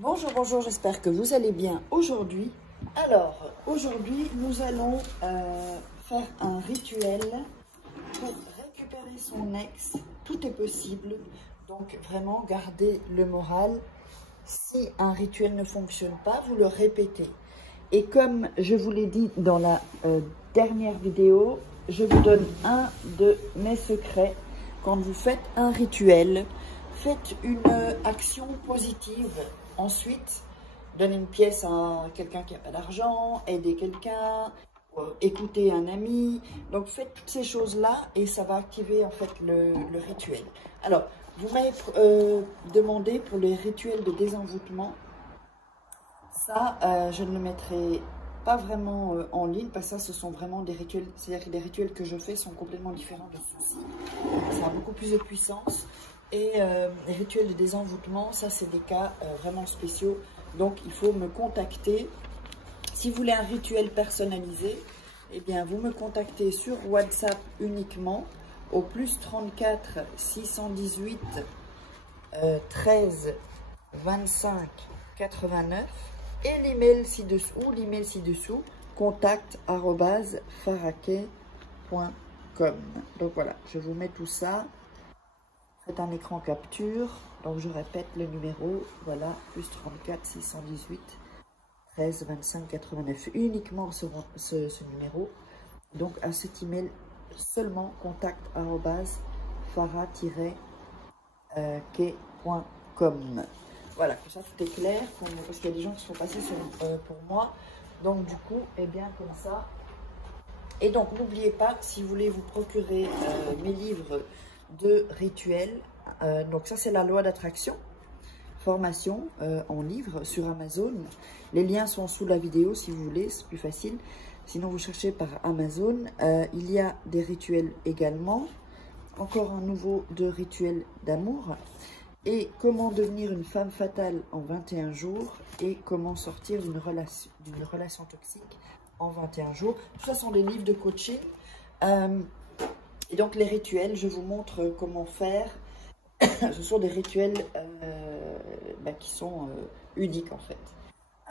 Bonjour, bonjour, j'espère que vous allez bien aujourd'hui. Alors, aujourd'hui, nous allons faire un rituel pour récupérer son ex. Tout est possible, donc vraiment gardez le moral. Si un rituel ne fonctionne pas, vous le répétez. Et comme je vous l'ai dit dans la dernière vidéo, je vous donne un de mes secrets. Quand vous faites un rituel, faites une action positive. Ensuite, donnez une pièce à quelqu'un qui n'a pas d'argent, aidez quelqu'un, écoutez un ami. Donc, faites toutes ces choses-là et ça va activer en fait le rituel. Alors, vous m'avez demandé pour les rituels de désenvoûtement. Ça, je ne le mettrai pas vraiment en ligne parce que ça, ce sont vraiment des rituels. C'est-à-dire que les rituels que je fais sont complètement différents de ceux-ci. Ça a beaucoup plus de puissance. Et les rituels de désenvoûtement, ça, c'est des cas vraiment spéciaux. Donc, il faut me contacter. Si vous voulez un rituel personnalisé, eh bien, vous me contactez sur WhatsApp uniquement au plus 34 618 13 25 89 et l'email ci-dessous, contact@farakeh.com. Donc voilà, je vous mets tout ça. Faites un écran capture. Donc je répète le numéro, voilà, plus 34 618 13 25 89. Uniquement ce numéro. Donc à cet email seulement, contact@fara-key.com. Voilà, comme ça tout est clair, parce qu'il y a des gens qui sont passés pour moi. Donc du coup, eh bien comme ça. Et donc n'oubliez pas, si vous voulez vous procurer mes livres de rituels, donc ça c'est la loi d'attraction, formation en livre sur Amazon. Les liens sont sous la vidéo si vous voulez, c'est plus facile. Sinon vous cherchez par Amazon. Il y a des rituels également. Encore un nouveau de rituel d'amour. Et comment devenir une femme fatale en 21 jours. Et comment sortir d'une relation toxique en 21 jours. Tout ça sont des livres de coaching. Et donc les rituels, je vous montre comment faire. Ce sont des rituels qui sont uniques en fait.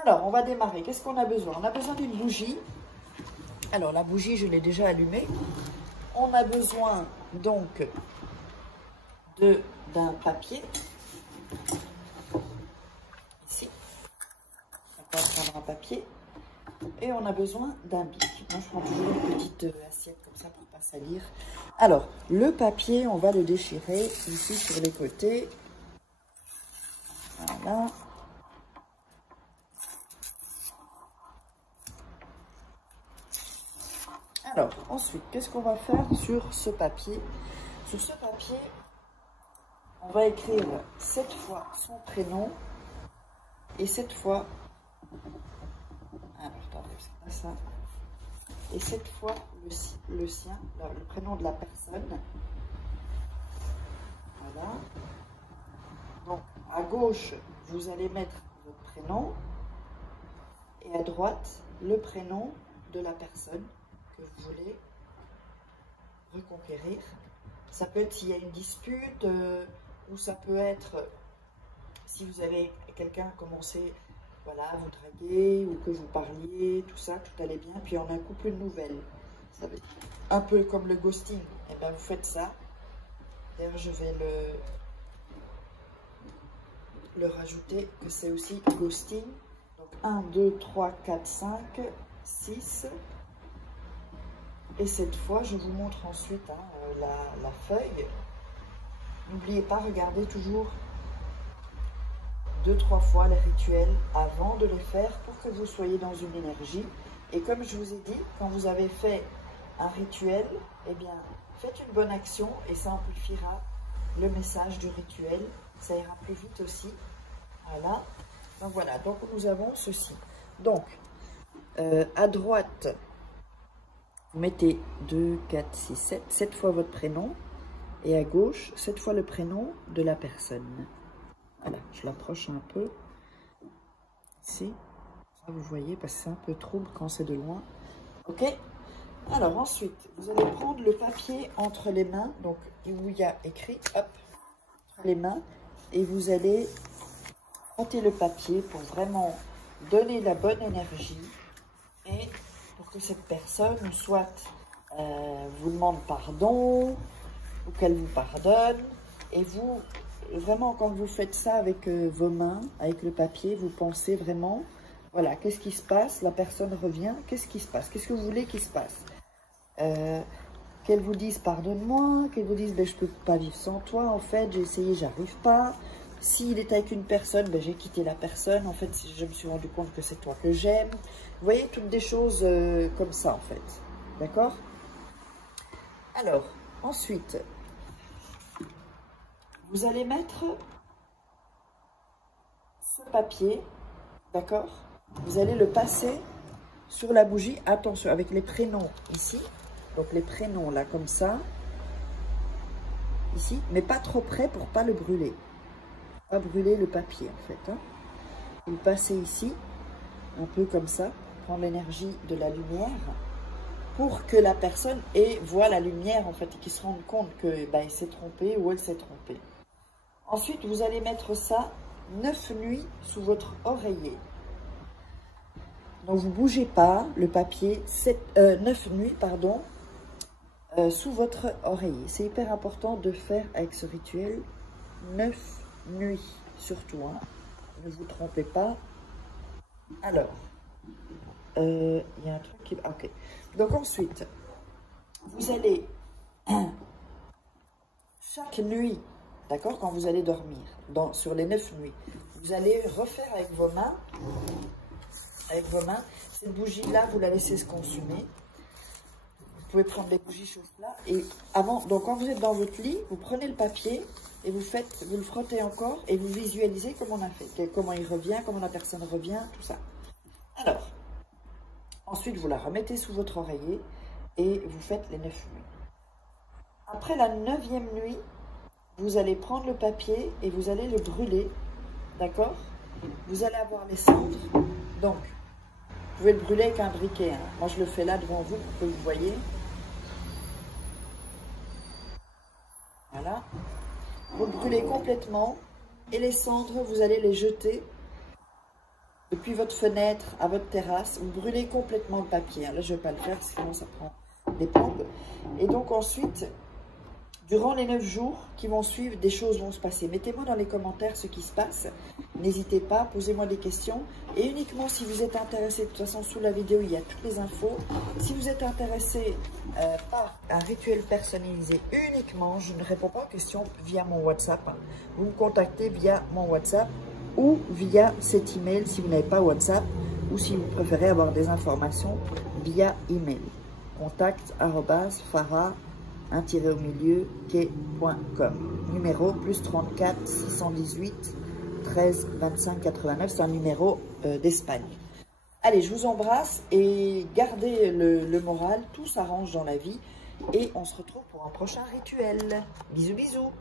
Alors on va démarrer. Qu'est-ce qu'on a besoin? On a besoin d'une bougie. Alors la bougie, je l'ai déjà allumée. On a besoin donc d'un papier. Ici. On va prendre un papier. Et on a besoin d'un bic. Moi, je prends toujours une petite assiette comme ça pour ne pas salir. Alors, le papier, on va le déchirer ici sur les côtés. Voilà. Alors, ensuite, qu'est-ce qu'on va faire sur ce papier? Sur ce papier, on va écrire 7 fois son prénom et 7 fois... Alors, attendez, c'est pas ça. Et 7 fois le sien, le prénom de la personne. Voilà. Donc, à gauche, vous allez mettre votre prénom. Et à droite, le prénom de la personne que vous voulez reconquérir. Ça peut être s'il y a une dispute, ou ça peut être si vous avez quelqu'un commencé... Voilà, vous draguez ou que vous parliez, tout ça, tout allait bien. Puis on a un couple de nouvelles. Ça va être un peu comme le ghosting. Et bien, vous faites ça. D'ailleurs, je vais le rajouter, que c'est aussi ghosting. Donc, 1, 2, 3, 4, 5, 6. Et cette fois, je vous montre ensuite la feuille. N'oubliez pas, regardez toujours 2-3 fois les rituels avant de les faire pour que vous soyez dans une énergie. Et comme je vous ai dit, quand vous avez fait un rituel, eh bien, faites une bonne action et ça amplifiera le message du rituel. Ça ira plus vite aussi. Voilà. Donc voilà, donc nous avons ceci. Donc, à droite, vous mettez 2, 4, 6, 7, 7 fois votre prénom. Et à gauche, 7 fois le prénom de la personne. Voilà, je l'approche un peu. Ici, vous voyez, parce que c'est un peu trouble quand c'est de loin. Ok? Alors ensuite, vous allez prendre le papier entre les mains, donc où il y a écrit, hop, entre les mains, et vous allez frottez le papier pour vraiment donner la bonne énergie et pour que cette personne soit vous demande pardon ou qu'elle vous pardonne. Et vous, vraiment, quand vous faites ça avec vos mains, avec le papier, vous pensez vraiment, voilà, qu'est-ce qui se passe? La personne revient, qu'est-ce qui se passe? Qu'est-ce que vous voulez qu'il se passe? Qu'elle vous dise pardonne-moi, qu'elle vous dise ben, je peux pas vivre sans toi, en fait, j'ai essayé, j'arrive pas. S'il est avec une personne, ben, j'ai quitté la personne, en fait, je me suis rendu compte que c'est toi que j'aime. Vous voyez, toutes des choses comme ça, en fait. D'accord? Alors, ensuite, vous allez mettre ce papier, d'accord? Vous allez le passer sur la bougie, attention, avec les prénoms ici. Donc les prénoms là, comme ça, ici, mais pas trop près pour pas le brûler. Pas brûler le papier en fait. Hein. Vous le passez ici, un peu comme ça, prendre l'énergie de la lumière, pour que la personne voit la lumière en fait, et qu'il se rende compte que ben, il s'est trompé ou elle s'est trompée. Ensuite, vous allez mettre ça 9 nuits sous votre oreiller. Donc, vous ne bougez pas le papier 9 nuits, pardon, sous votre oreiller. C'est hyper important de faire avec ce rituel 9 nuits, surtout. Hein. Ne vous trompez pas. Alors, il y a un truc qui... Ok. Donc, ensuite, vous allez, chaque nuit, d'accord, quand vous allez dormir, sur les 9 nuits, vous allez refaire avec vos mains, cette bougie-là, vous la laissez se consumer. Vous pouvez prendre les bougies chauffe-plat. Et avant, donc quand vous êtes dans votre lit, vous prenez le papier et vous le frottez encore et vous visualisez comment on a fait, comment il revient, comment la personne revient, tout ça. Alors, ensuite, vous la remettez sous votre oreiller et vous faites les 9 nuits. Après la 9e nuit, vous allez prendre le papier et vous allez le brûler, d'accord? Vous allez avoir les cendres. Donc, vous pouvez le brûler avec un briquet. Hein. Moi, je le fais là devant vous pour que vous voyez. Voilà. Vous le brûlez complètement et les cendres, vous allez les jeter depuis votre fenêtre à votre terrasse. Vous brûlez complètement le papier. Hein. Là, je ne vais pas le faire, sinon ça prend des plombes. Et donc ensuite, durant les 9 jours qui vont suivre, des choses vont se passer. Mettez-moi dans les commentaires ce qui se passe. N'hésitez pas, posez-moi des questions. Et uniquement si vous êtes intéressé, de toute façon sous la vidéo, il y a toutes les infos. Si vous êtes intéressé par un rituel personnalisé uniquement, je ne réponds pas aux questions via mon WhatsApp. Vous me contactez via mon WhatsApp ou via cet email si vous n'avez pas WhatsApp ou si vous préférez avoir des informations via email. contact@farah quai.com. Numéro +34 618 13 25 89. C'est un numéro d'Espagne. Allez, je vous embrasse et gardez le moral. Tout s'arrange dans la vie. Et on se retrouve pour un prochain rituel. Bisous, bisous.